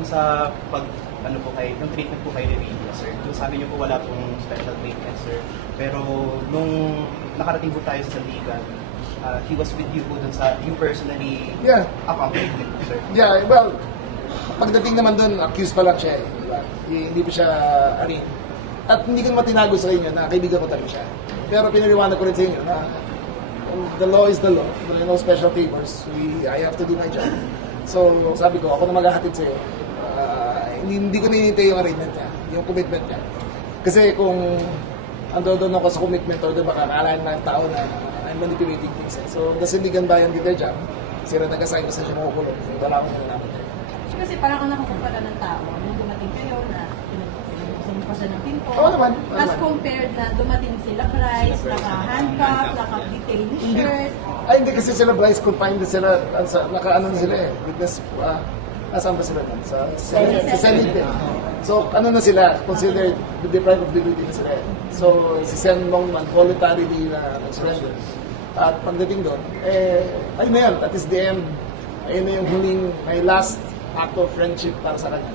dun sa ano po yung treatment po kay Revilla, sir. Yung sabi niyo po wala pong special treatment, sir. Pero nung nakarating po tayo sa Sandigan, he was with you po dun sa, you personally accompanied him, sir. Yeah, well, pagdating naman doon, accused pa lang siya eh. Diba? Hindi pa siya arin. At hindi ko naman tinago sa inyo na kaibigan ko talaga siya. Pero pinaliwanag ko rin sa inyo na the law is the law. There are no special favors. I have to do my job. So, sabi ko, ako na maghahatid sa'yo. Hindi ko ninintay yung arraignment niya, yung commitment niya. Kasi kung doon ako sa commitment or doon makakaalaan ng tao na I'm manipulating things. So, the Sandigan Bayan did their job. Sila nag-assign ko sa siya makukulong. Wala akong nalalaman niya. Kasi parang ang nakukumpara ng tao, nung dumating kayo na pa siya ng pinto. Oo naman. As compared na dumating sila Bryce, naka-handcuff, naka-detail shirt. Ay, hindi kasi sila Bryce, confined na sila, naka-ano na sila eh, witness, nasaan ba sila doon? Sa Senate eh. So, ano na sila, considered deprived of liberty na sila eh. So, si Sen Longman, voluntarily na nag-surrender. At pagdating doon, ayun na yan, that is the end. Ayun na yung huling, my last act of friendship para sa kanya.